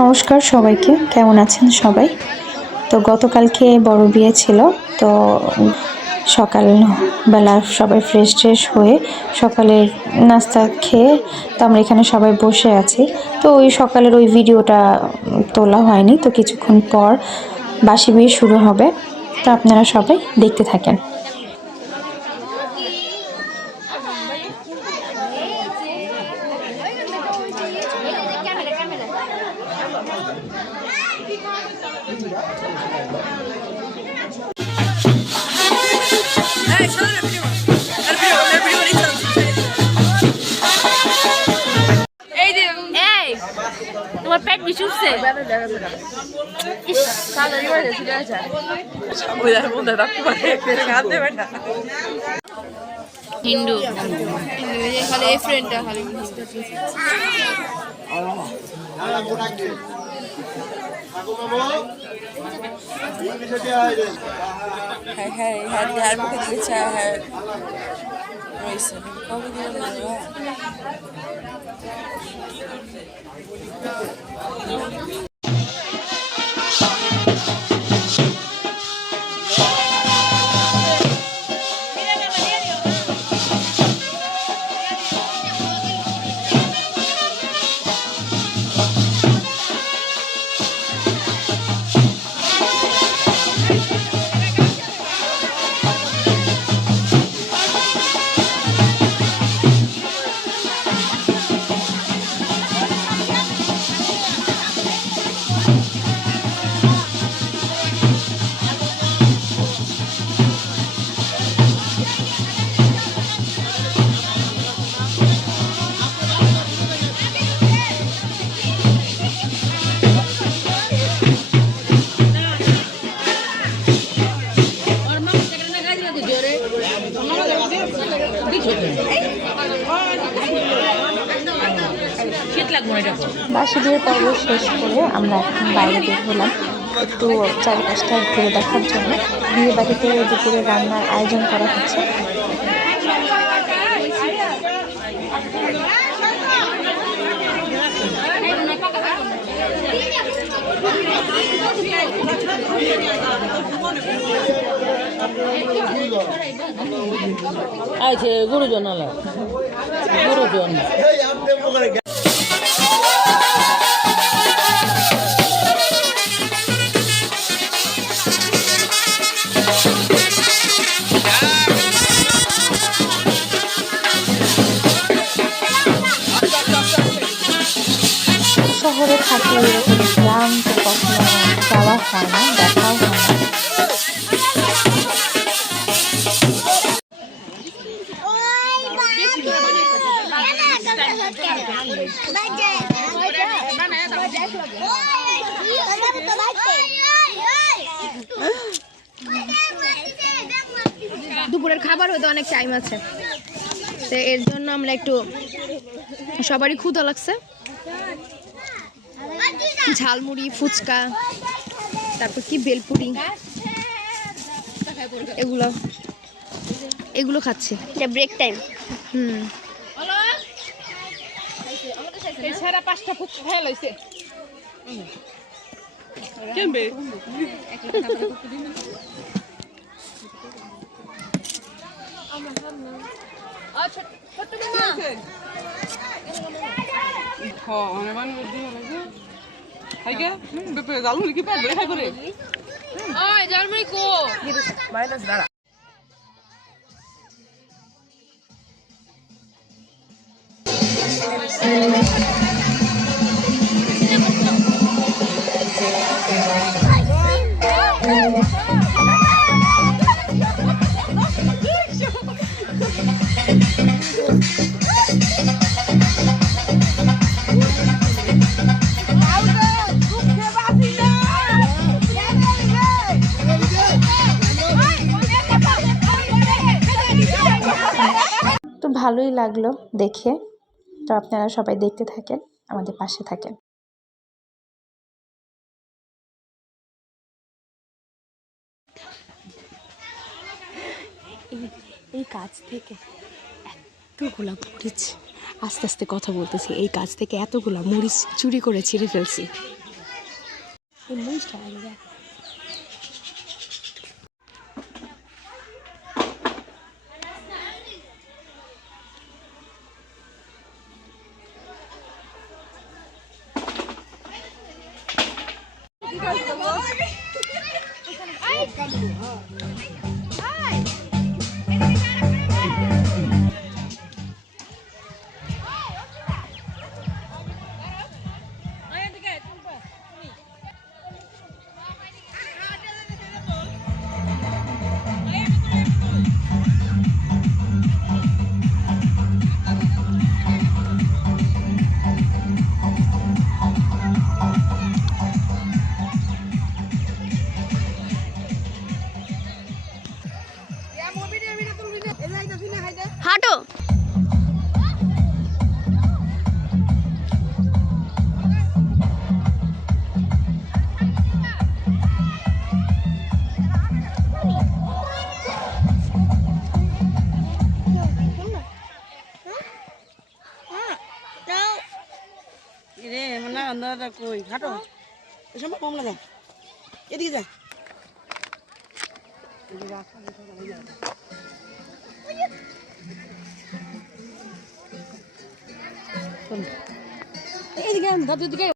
নমস্কার সবাইকে, কেমন আছেন সবাই? তো গতকালকে বড় বিয়ে ছিল। তো সকালবেলা সবাই ফ্রেশ ট্রেশ হয়ে সকালের নাস্তা খেয়ে তো আমরা এখানে সবাই বসে আছি। তো ওই সকালের ওই ভিডিওটা তোলা হয়নি। তো কিছুক্ষণ পর বাসি বিয়ে শুরু হবে। তো আপনারা সবাই দেখতে থাকেন। তোমার পেট বেশি উঠছে হিন্দু খালি ফ্রেন্ডটা খালি হ্যাঁ হ্যাঁ হ্যাঁ মুখে দিয়েছে হ্যাঁ রয়েছে কবে দিয়ে দেবো বাসি বিয়ের পর্ব শেষ করে আমরা এখন বাইরে বের হলাম একটু চারিপাশটা ঘুরে দেখার জন্য। বিয়ে বাড়িতে দুপুরে রান্নার আয়োজন করা হচ্ছে। আছে গুরুজন গুরুজন শহরে থাকি এরকম গ্রাম তো কখনো যাওয়া হয় না, দেখাও হয় না। দুপুরের খাবার হয়তো অনেক টাইম আছে, তো এর জন্য আমরা একটু সবারই ক্ষুধা লাগছে। ঝালমুড়ি, ফুচকা, তারপর কি বেলপুরি, এগুলো খাচ্ছি। Break time. সারা 5টা ফুচকা খেয়ে লইছে কেমবে আচ্ছা ছোট মামা হ্যাঁ মানে মানে দিয়ে লাগে খাইগে বেপে জালমুড়ি কি পাবে খাই করে ওই জালমুড়ি কো মাইনাস দাঁড়া তো ভালোই লাগলো দেখে। তো আপনারা সবাই দেখতে থাকেন, আমাদের পাশে থাকেন। এই কাছ থেকে এত গোলাপ ফুটেছে, আস্তে আস্তে কথা বলতেছি। এই গাছ থেকে এতগুলা মরিচ চুরি করে ছিঁড়ে ফেলছি। এই মরিচটা আগে দেখ। হাঁটো। রে মানে আন্দাজটা কই হাঁটো এসব কম লাগা এদিকে যা এইদিকে দাদুর দিকে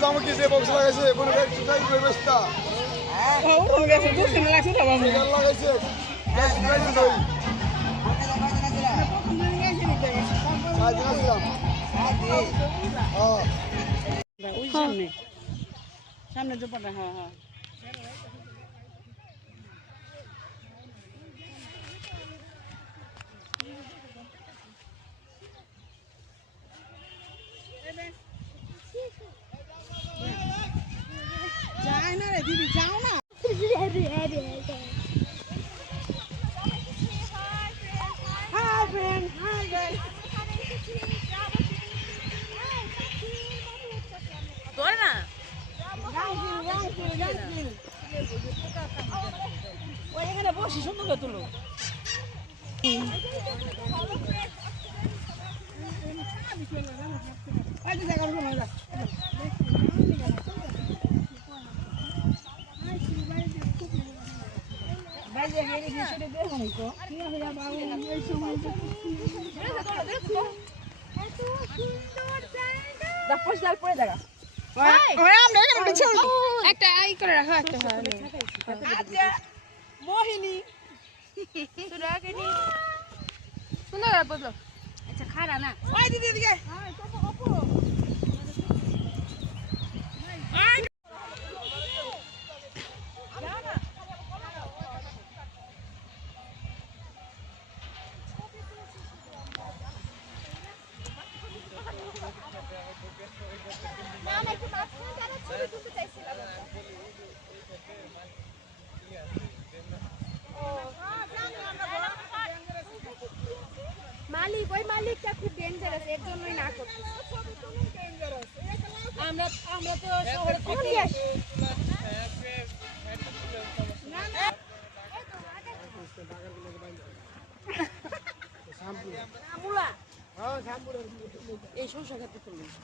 Kamu kisah box lagi sih, boleh baik sudah ibu besta. Oh, udah sebut sini langsung dah bang. Jangan lagi sih, gas lagi sih. Saya jelas bilang. Oh. ওই সামনে সামনে দোপাটা হ্যাঁ হ্যাঁ যায় না রে দিদি যাও না হাই ফ্রেন্ড হাই গাইস তোর না ওই এখানে বসি সুন্দর করে তুলো একটা আই করে রাখো একটা মোহিনী সুন্দর বদলো। আচ্ছা খারা না ওই দিদি দিকে মালিক ওই মালিকটা খুব ডেঞ্জারাস, এর জন্যই না করতে। আমরা তো শহরে থাকি। এই শসা খেতে তুমি না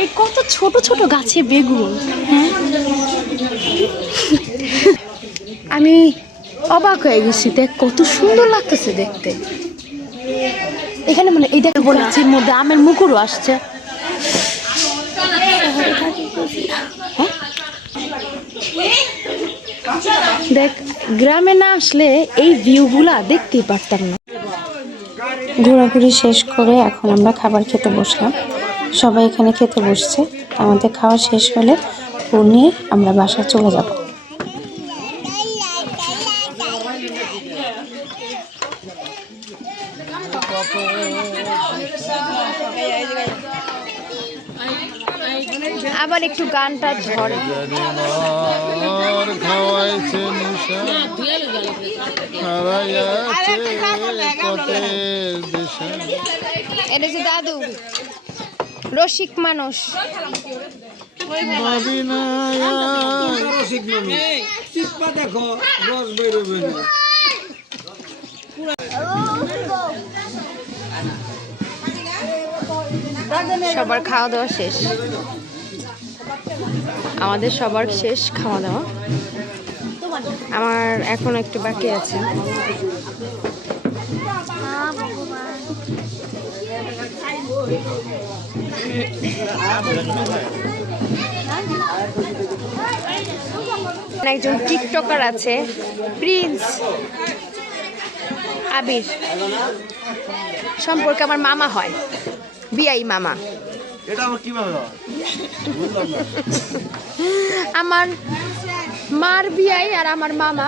এই কত ছোট ছোট গাছে বেগুন, হ্যাঁ আমি অবাক হয়ে গেছি, দেখ কত সুন্দর লাগতেছে দেখতে। এখানে মানে এই দেখ গাছের মধ্যে আমের মুকুরও আসছে। হ্যাঁ? দেখ গ্রামে না আসলে এই ভিউগুলা দেখতেই পারতাম না। ঘোরাঘুরি শেষ করে এখন আমরা খাবার খেতে বসলাম। সবাই এখানে খেতে বসছে। আমাদের খাওয়া শেষ হলে ফোন নিয়ে আমরা বাসায় চলে যাব। আবার একটু গানটা ধরে। এটা যে দাদু রসিক মানুষ। সবার খাওয়া দাওয়া শেষ, আমাদের সবার শেষ খাওয়া দাওয়া। আমার এখন একটু বাকি আছে। একজন টিকটকার আছে প্রিন্স আবির, সম্পর্কে আমার মামা হয়, বিআই মামা। আমার মার বিআই আর আমার মামা।